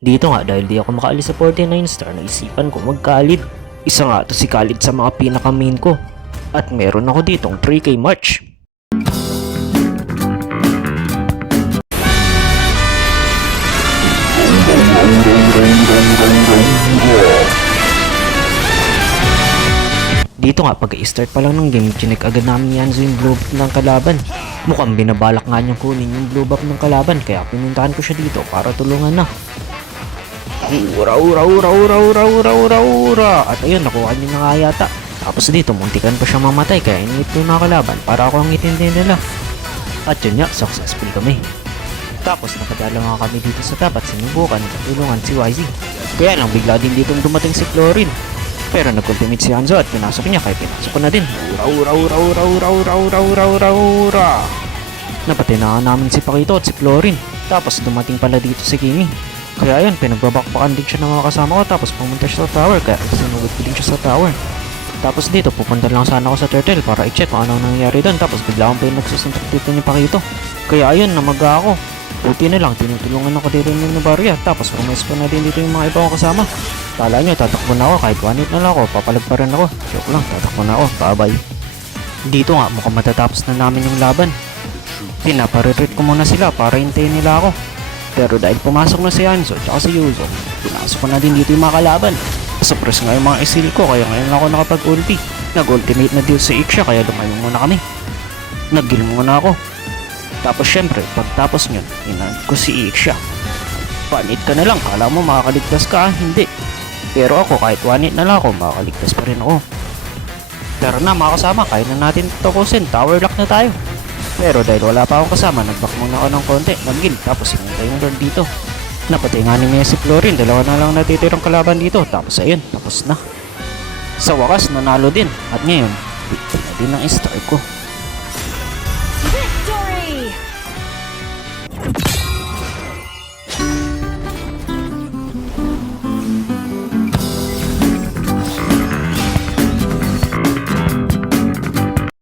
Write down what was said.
Dito nga dahil di ako makaalis sa 49 star, naisipan ko mag-Khalid. Isa nga to si Khalid sa mga pinaka main ko. At meron ako ditong 3K March. Dito nga pag-i-start pa lang ng game, chinek agad namin Yanzo yung blue buff ng kalaban. Mukhang binabalak nga niyang kunin yung blue buff ng kalaban, kaya pinuntahan ko siya dito para tulungan na. Ura. At ayun, nakuha niya na nga yata. Tapos dito, muntikan pa siya mamatay, kaya init ko na kalaban para ako ang itindi nila. At yun nga, successful kami. Tapos nakadala nga kami dito sa top at sinubukan at tulungan si YZ. Kaya lang bigla din dito dumating si Chlorine. Pero nag-ultimate si Hanzo at pinasok niya, kaya pinasok ko na din. Napatay na nga namin si Pakito at si Chlorine. Tapos dumating pala dito si Kimi. Kaya ayun, pinagbabakbakan din siya ng mga kasama ko, tapos pumunta siya sa tower, kaya sinugod ko din siya sa tower. Tapos dito, pupunta lang sana ako sa turtle para i-check kung anong nangyari doon, tapos bigla akong pinagsusuntok dito ni Pakito. Kaya ayun, namaga ako. Buti na lang, tinutulungan ako dito ng Nabarya, tapos pumayos pa na din dito yung mga iba kong kasama. Kala nyo, tatakbo na ako, kahit 1-hit na lang ako, papalag pa rin ako. Joke lang, tatakbo na ako, bye-bye. Dito nga, mukhang matatapos na namin yung laban. Pinapare-retreat ko muna sila para hintayin nila ako. Pero dahil pumasok na si Hanzo at si Yuzo, pinasok ko na din dito yung mga kalaban. Suppress nga yung mga isil ko, kaya ngayon ako nakapag-ulti. Nag-ultimate na dito si Iksha, kaya lumayo muna kami. Nag-kill muna ako. Tapos syempre, pagtapos nyo, inag ko si Iksha. 1-hit ka na lang, kala mo makakaligtas ka, hindi. Pero ako, kahit 1-hit na lang ako, makakaligtas pa rin ako. Pero na mga kasama, kaya na natin tapusin, tower lock na tayo. Pero dahil wala pa akong kasama, nag-back muna ako ng konti, nag-heal, tapos sinunta yung lord dito. Napatay nga ni si Chlorine, dalawa na lang natitirang kalaban dito, tapos ayun, tapos na. Sa wakas, nanalo din, at ngayon, bigyan na din ang star ko.